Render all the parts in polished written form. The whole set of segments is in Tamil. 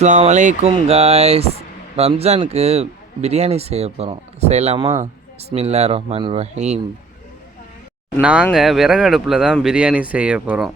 அஸ்ஸலாமு அலைக்கும் காய்ஸ். ரம்ஜானுக்கு பிரியாணி செய்ய போகிறோம். செய்யலாமா? பிஸ்மில்லாஹ் ரஹ்மான் ரஹீம். நாங்கள் விறகு அடுப்பில் தான் பிரியாணி செய்ய போகிறோம்.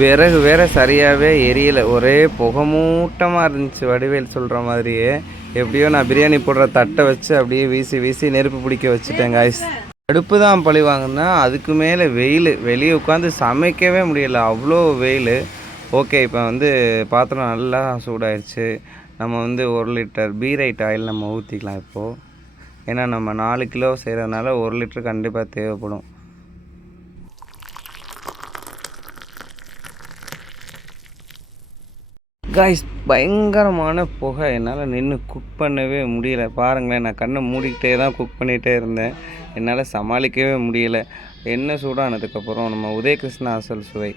விறகு வேறு சரியாகவே எரியலை, ஒரே புகை மூட்டமாக இருந்துச்சு. வடிவேல் சொல்கிற மாதிரியே எப்படியோ நான் பிரியாணி போடுற தட்டை வச்சு அப்படியே வீசி வீசி நெருப்பு பிடிக்க வச்சுட்டேன் காய்ஸ். அடுப்பு தான் பழி வாங்கினா, அதுக்கு மேலே வெயில், வெளியே உட்காந்து சமைக்கவே முடியலை, அவ்வளோ வெயில். ஓகே, இப்போ பாத்திரம் நல்லா சூடாயிடுச்சு. நம்ம 1 லிட்டர் பீரைட் ஆயில் நம்ம ஊற்றிக்கலாம் இப்போது. ஏன்னா நம்ம 4 கிலோ செய்கிறதுனால 1 லிட்டர் கண்டிப்பாக தேவைப்படும். காய்ஸ், பயங்கரமான புகை, என்னால் நின்று குக் பண்ணவே முடியல. பாருங்களேன், நான் கண்ணை மூடிக்கிட்டே தான் குக் பண்ணிகிட்டே இருந்தேன். என்னால் சமாளிக்கவே முடியல. எண்ணெய் சூடானதுக்கப்புறம் நம்ம உதயகிருஷ்ணா அசல் சுவை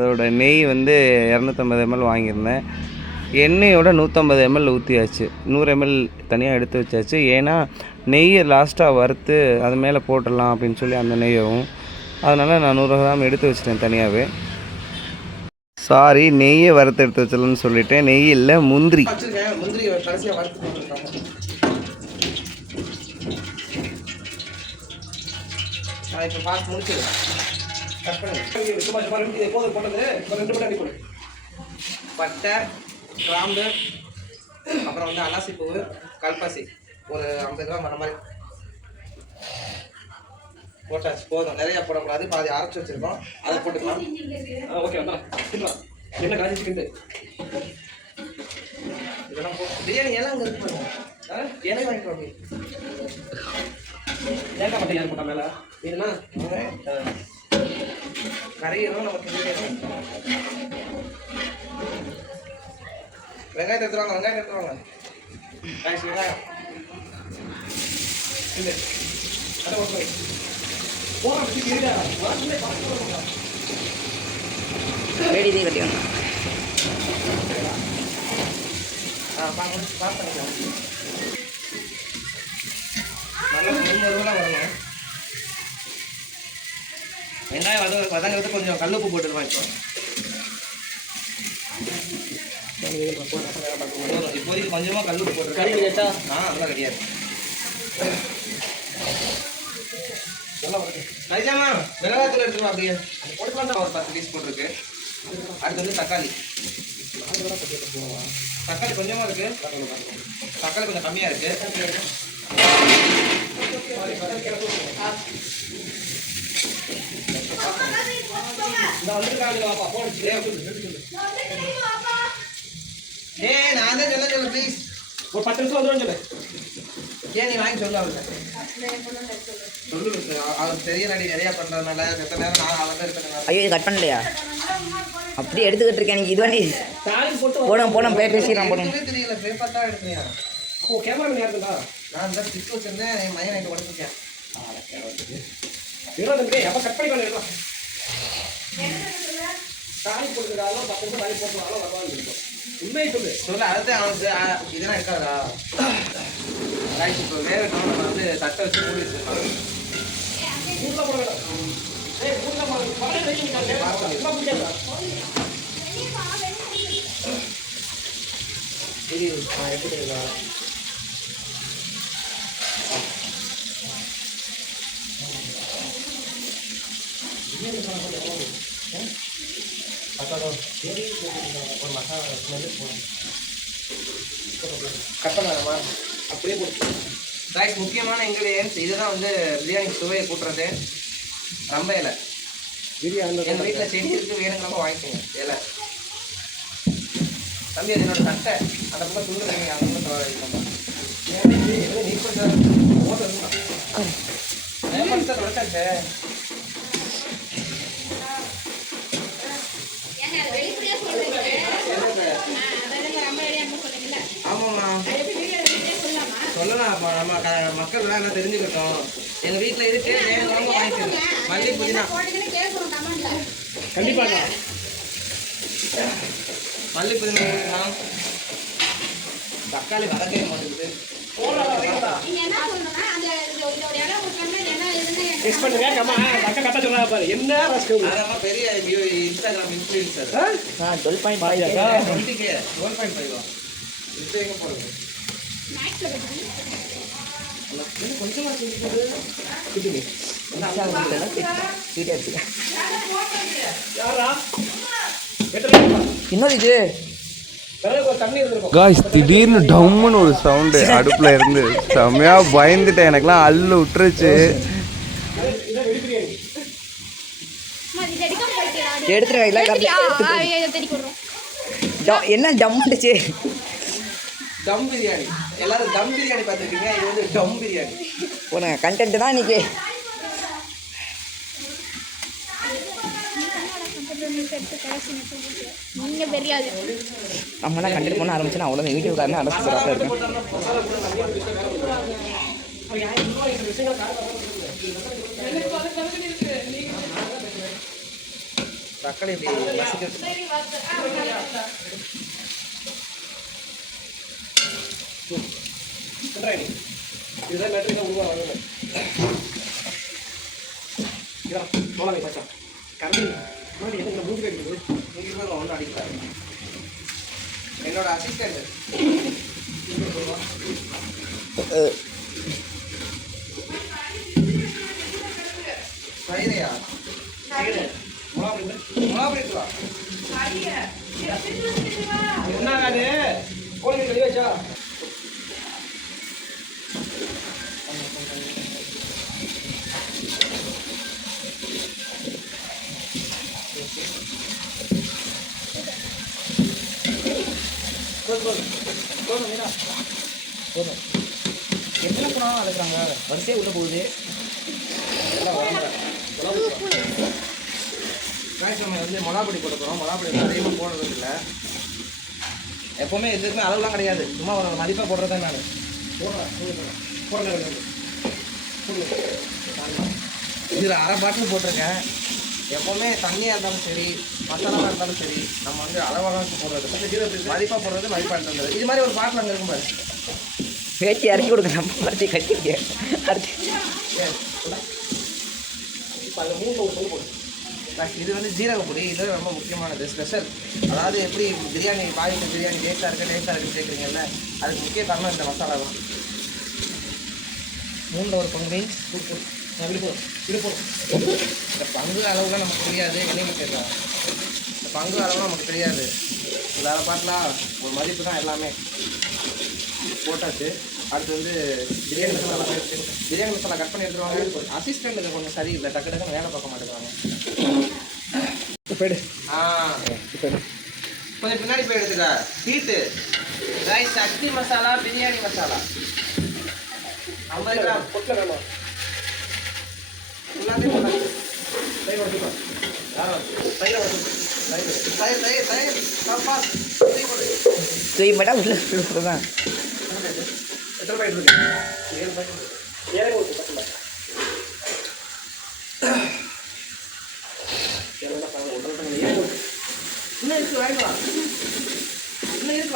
அதோட நெய் 250 ml வாங்கியிருந்தேன். எண்ணெயோட 150 ml ஊற்றியாச்சு, 100 ml தனியாக எடுத்து வச்சாச்சு. ஏன்னா நெய்யை லாஸ்ட்டாக வறுத்து அது மேலே போட்டுடலாம் அப்படின்னு சொல்லி அந்த நெய்யவும், அதனால் நான் 100 கிராம் எடுத்து வச்சிட்டேன் தனியாகவே. சாரி, நெய்யை வறுத்து எடுத்து வச்சலன்னு சொல்லிட்டேன். நெய் இல்லை, முந்திரி. பட்டை, கிராம்பு, அப்புறம் அன்னாசி பூவு, கல்பாசி ஒரு 50 கிராம் வர மாதிரி போட்டாச்சு. போதும், நிறையா போடக்கூடாது. பாதி அரைச்சி வச்சுருக்கோம், அதை போட்டுக்கலாம். ஓகே, என்ன காய்ச்சி சிக்கன் இதெல்லாம் பிரியாணி எல்லாம் அங்கே இருக்கு. இலை வாங்கிக்கோ. அப்படி ஏக்கா மட்டும் யார் போட்டா மேலே இதுனா கரையணும் நமக்கு. வெங்காயத்தை எடுத்துருவாங்க, வெங்காயத்தை எடுத்துருவாங்க. வெங்காயம் இல்லை ரெடி கட்டிவாங்க. நல்லா முருகெல்லாம் வருங்க. வெங்காயம் வதங்கிறது கொஞ்சம் கல்லுப்பு போட்டுருவாங்க. இப்போதைக்கு கொஞ்சமாக கல்லுப்பு போட்டுருக்கேன். அதெல்லாம் கிடையாது. நைஜாமா மிளகாத்தூள் எடுத்துக்கலாம். அப்படியே போட்டுக்கலாம். ஒரு 10 பீஸ் போட்டிருக்கு. அடுத்து தக்காளி. தக்காளி கொஞ்சமாக இருக்குது, தக்காளி கொஞ்சம் கம்மியாக இருக்குது. நான் தான் சொல்ல ப்ளீஸ். ஒரு 10 நிமிஷம் வந்துடும் சொல்லு. ஏன் நீ வாங்கி சொல்ல அவருக்கு சொல்லு. அவர் பெரிய நடி நிறையா பண்ணுறதுனால எத்தனை நேரம் நான் அவன் தான் இருக்கிறேன். ஐயோ, இது கட் பண்ணலையா? அப்படியே எடுத்துக்கிட்டு இருக்கேன். நீங்கள் இது பண்ணி போன பேசிடலாம். போன தெரியல, பேப்பர் எடுத்துறியா? அப்போ கேமரா இருக்குதா? நான் தான் டிக் வச்சிருந்தேன். என் மையன் நைட்டு உடச்சிருக்கேன். எப்போ கட் பண்ணி பண்ணிடலாம். தாலி போட்டுருக்காலும் 10 நிமிஷம் தாலி போட்டுருவாலும் வரவான்னு இருக்கும். உண்மையை சொல்லு. அடுத்து அவனுக்கு இதெல்லாம் இருக்காதா? இப்போ வேகட்டும். நம்ம தட்டை வச்சு மூடி வச்சிருக்கோம். ஒரு மசாலா கட் பண்ணலாமா? அப்படியே போட்டு காய்ஸ். முக்கியமான இன்க்ரீடியன்ஸ் இதுதான் பிரியாணி சுவையை கூட்டுறது. ரொம்ப இலை. எங்கள் வீட்டில் செடி இருக்குது, வேணுங்கிறப்ப வாங்கிக்கோங்க. இலை தம்பி, அது என்னோட தட்டை. அந்த பக்கம் துண்டு தண்ணி அந்த பக்கம் நீ கொஞ்சம் தொடச்சாச்சு. ஆமாம்மா சொல்லலாம். நம்ம மக்கள் எல்லாம் தெரிஞ்சுக்கிட்டோம். எங்கள் வீட்டில் இருக்கு, வேணுங்கிறவங்க வாங்கிக்கோங்க. மல்லி புதினா கண்டிப்பாக. மல்லி புதினா கொடுக்கலாம். தக்காளி வதக்கவே மாட்டேங்குது. மிஸ் பண்ணுங்க அம்மா அக்கா கட்ட சொல்றா பாரு என்ன ரஸ்க்கு அதெல்லாம் பெரிய இன்ஸ்டாகிராம் இன்ஃப்ளூயன்சர் 12.5 20K 12.5 தான் இது எங்க போறது கொஞ்சமா செஞ்சுது யாரா இன்னொரு இது தண்ணி இருந்திருக்கும் காய்ஸ் திடீர்னு டம்முன்னு ஒரு சவுண்டு அடுப்பில் இருந்து செம்மையாக பயந்துட்டேன் எனக்குலாம் அள்ளு விட்டுருச்சு எடுத்துட்டு என்ன டம்முச்சு தம் பிரியாணி எல்லாரும் தம் பிரியாணி பார்த்துருக்கீங்க இது வந்து டம் பிரியாணி போன கண்டென்ட் தான் இன்னைக்கு நம்மளாம் கண்டென்ட் பண்ண ஆரம்பிச்சுன்னா அவ்வளோதான் யூடியூப்காரனே அடைச்சி சிறப்பாக இருக்கும் தக்காளி இப்படி இதுதான் மேட்ரிக் உருவாங்க இதான் சோழனை பச்சா கரண்டி என்ன மூஞ்சி கட்டிடுது ஒன்றும் அடிக்கிறாரு என்னோட அசிஸ்டண்ட் பயிரையா என்ன அது கோழி கறி வச்சா எத்தனை பணம் அழைக்கிறாங்க வரிசையே உள்ள போகுது நம்ம வந்து மிளகாப்பொடி போட போகிறோம் மிளகாப்பொடி அதிகமாக போடுறது இல்லை எப்போவுமே எதுக்குமே அளவுலாம் கிடையாது சும்மா ஒரு மதிப்பாக போடுறது தான் நான் இதில் அரை பாட்டில் போட்டிருக்கேன் எப்போவுமே தண்ணியாக இருந்தாலும் சரி மசாலாவாக இருந்தாலும் சரி நம்ம வந்து அளவாக போடுறது மதிப்பாக போடுறது மதிப்பாக இருந்தது இது மாதிரி ஒரு பாட்டில் அங்கே இருக்கும் பாரு பேச்சு இறக்கி கொடுங்க நம்ம வரிசை கட்டிக்க அடுத்து இப்போ அதில் 3 பொடி போடு இது வந்து ஜீரக பொடி இது ரொம்ப முக்கியமானது ஸ்பெஷல் அதாவது எப்படி பிரியாணி பாய்ட்டு பிரியாணி டேஸ்ட்டாக இருக்குன்னு கேட்குறீங்கல்ல அதுக்கு முக்கிய காரணம் இந்த மசாலா தான் 3 ஒரு பங்கு இந்த பங்கு அளவுலாம் நமக்கு தெரியாது என்னைக்கு கேட்கலாம் இந்த பங்கு அளவு நமக்கு தெரியாது இதில் பாட்டலாம் ஒரு மதிப்பு தான் எல்லாமே போட்டாச்சு அடுத்து வந்து பிரியாணி மசாலா கட் பண்ணி எடுத்துருவாங்க அசிஸ்டண்ட்டுக்கு கொஞ்சம் சரியில்லை டக்கு டக்குன்னு வேலை பார்க்க மாட்டேங்கிறாங்க கொஞ்சம் பின்னாடி போய் எடுத்துக்க ஹீட்டு ரைஸ் சக்தி மசாலா பிரியாணி மசாலா 50 கிராம் பொட்டில் வேணும் எல்லாத்தையும் போட்டாச்சு தயிர் வச்சுக்கோ தயிரை வச்சுக்கோ தயிர் சாப்பாடு தூய் மட்டும் உள்ள தான் எத்தனை பாக்கெட் இருக்கு 7 பாக்கெட் 7 ஊற்று பக்கத்தில் இன்னும் இருக்கு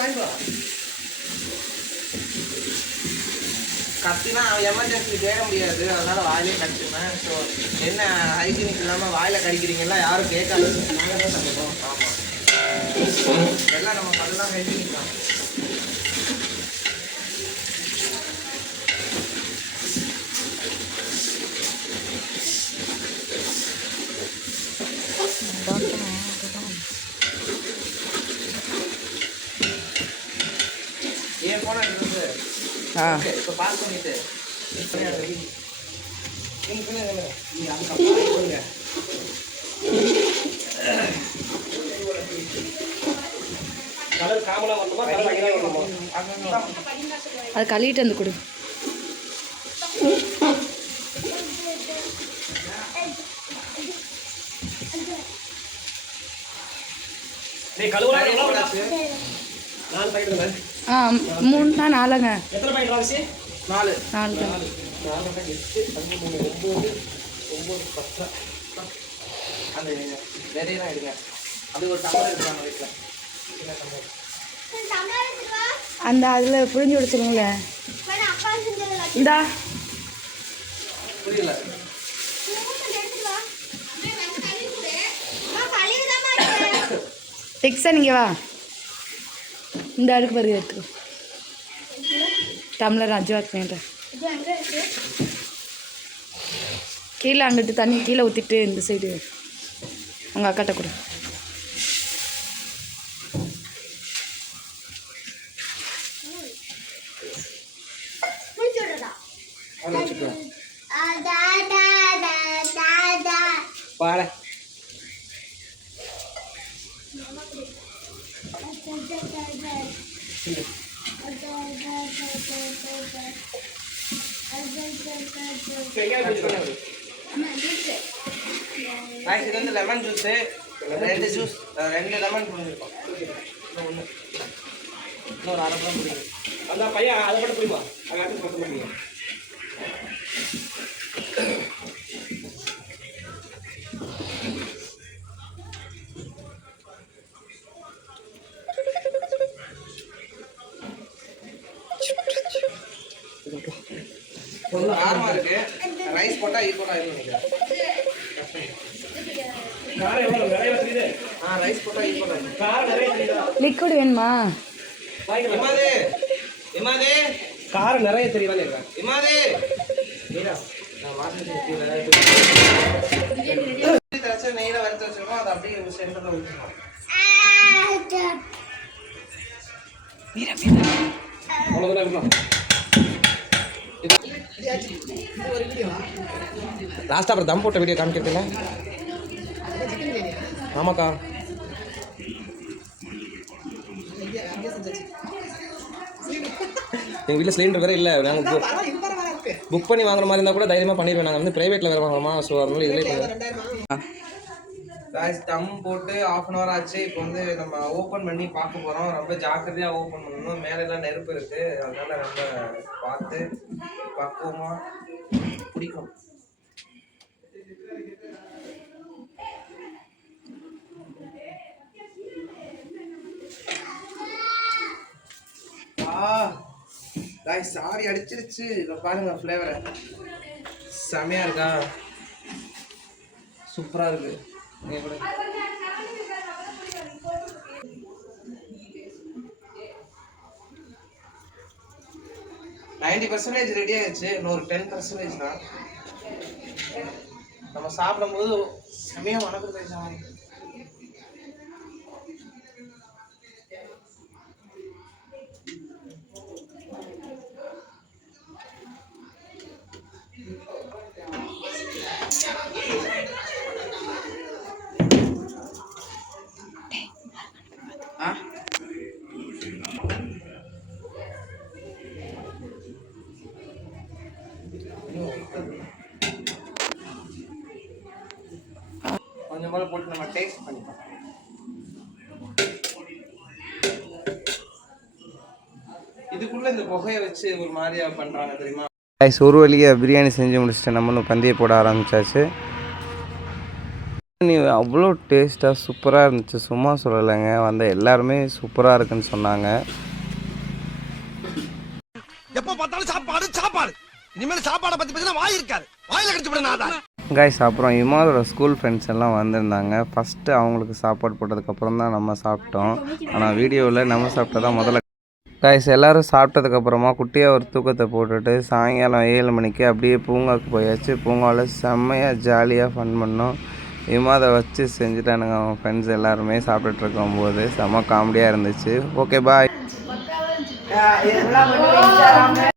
வாங்கிக்கலாம் கத்தினா எமர்ஜென்சி தேட முடியாது அதனால வாயிலே கடிச்சிருந்தேன் ஸோ என்ன ஹைஜீனிக் இல்லாமல் வாயில கடிக்கிறீங்களா யாரும் கேட்காது நாங்கள் தான் சமைப்போம் ஆமாம் எல்லாம் நம்ம பண்ணலாம் ஹைஜீனிக் தான் ஏன் போன எடுத்து இப்போ பாஸ் பண்ணிட்டு கலர் காமனாக வரணுமா கலர் அங்கே வரணுமா அது கழுவிட்டு வந்து கொடு நீ கழுவுலாம் எவ்வளோ போடாச்சு 4 பாக்கெட் தானே 3 4ங்க எத்தனை பாக்கெட் ராசி 4 4 4 8 13 9 10 அந்த விதையெல்லாம் எடுங்க அது ஒரு டம்ளர் எடுக்கிறாங்க வீட்டில் சின்ன டம்ளர் அந்த அதில் புழிஞ்சு விடுச்சுருங்களேன் இந்தா புரியல டெக்ஸா நீங்கள் வா இந்த அடுக்கு பாருங்க எடுத்துக்கோ டம்ளர் அஜுவாக் வேண்டாம் கீழே அங்கிட்டு தண்ணி கீழே ஊற்றிட்டு இந்த சைடு உங்கள் அக்காட்ட கொடு பாட இது வந்து லெமன் ஜூஸு 2 ஜூஸ் 2 லெமன் புரிஞ்சிருக்கோம் இன்னொரு அரை பழம் புரியுது அந்த பையன் அதை மட்டும் புரியுமா அங்கே அடுத்து சொல்ல முடியும் கொஞ்சம் காரமாக இருக்கு ரைஸ் போட்டால் ஈக்குவலாக இருக்கும் நினைக்கிறேன் காரம் எவ்வளோ நிறைய தெரியுது ரைஸ் போட்டால் ஈக்குவலாக இருக்கும் காரம் நிறைய தெரியுதா லிக்விட் வேணுமா இமாதே இமாதே காரம் நிறைய தெரியுதான்னு கேட்குறேன் இமாதே நான் வாசனை தச்சு நெய்யில் வறுத்து வச்சிருக்கோம் அதை அப்படியே சென்டரில் ஊற்றிக்கணும் அவ்வளோதான் இருக்கணும் லாஸ்ட்டாக அப்புறம் தம் போட்ட வீடியோ காமிக்கிறதுல ஆமாக்கா எங்கள் வீட்டில் சிலிண்டர் வேறு இல்லை நாங்கள் புக் பண்ணி வாங்குற மாதிரி இருந்தால் கூட தைரியமாக பண்ணிடுவேன் நாங்கள் வந்து ப்ரைவேட்டில் வேறு வாங்குறோமா ஸோ அதனால இதிலே தம் போட்டு 1/2 hour ஆச்சு இப்போ வந்து நம்ம ஓப்பன் பண்ணி பார்க்க போகிறோம் ரொம்ப ஜாக்கிரதையாக ஓப்பன் பண்ணணும் மேலெல்லாம் நெருப்பு இருக்குது அதனால ரொம்ப பார்த்து பக்குவமாக பிடிக்கும் சாரி அடிச்சிருச்சு இப்போ பாருங்க ஃப்ளேவரை செமையாக இருக்கா சூப்பராக இருக்கு நீங்கள் கூட %90 ரெடி ஆயிடுச்சு இன்னொரு 10% தான் நம்ம சாப்பிடும்போது செமையாக மணக்குது சாமி கொஞ்சம் போல போட்டு நம்ம டேஸ்ட் பண்ணிப்போம் இதுக்குள்ள இந்த புகையை வச்சு ஒரு மாதிரியா பண்றாங்க தெரியுமா ஒரு வழியாக பிரியாணி செஞ்சு முடிச்சுட்டு நம்மளும் பந்தியை போட ஆரம்பிச்சாச்சு அவ்வளோ டேஸ்ட்டாக சூப்பராக இருந்துச்சு சும்மா சொல்லலைங்க வந்த எல்லாருமே சூப்பராக இருக்குன்னு சொன்னாங்க எப்போ பார்த்தாலும் சாப்பாடு சாப்பாடு இனிமேல் சாப்பாடை பற்றி பேசினா வாய் இருக்காது வாயில கடிச்சு விட கைஸ் அப்புறம் இமாதோட ஸ்கூல் ஃப்ரெண்ட்ஸ் எல்லாம் வந்திருந்தாங்க ஃபஸ்ட்டு அவங்களுக்கு சாப்பாடு போட்டதுக்கப்புறம் தான் நம்ம சாப்பிட்டோம் ஆனால் வீடியோவில் நம்ம சாப்பிட்டா தான் முதல்ல கைஸ் எல்லோரும் சாப்பிட்டதுக்கப்புறமா குட்டியாக ஒரு தூக்கத்தை போட்டுட்டு சாயங்காலம் 7 மணிக்கு அப்படியே பூங்காவுக்கு போயாச்சு பூங்காவில் செம்மையாக ஜாலியாக ஃபன் பண்ணோம் இமாதை வச்சு செஞ்சுட்டானுங்க அவன் ஃப்ரெண்ட்ஸ் எல்லாருமே சாப்பிட்டுட்டு இருக்கும்போது செம்ம காமெடியாக இருந்துச்சு ஓகே பாய்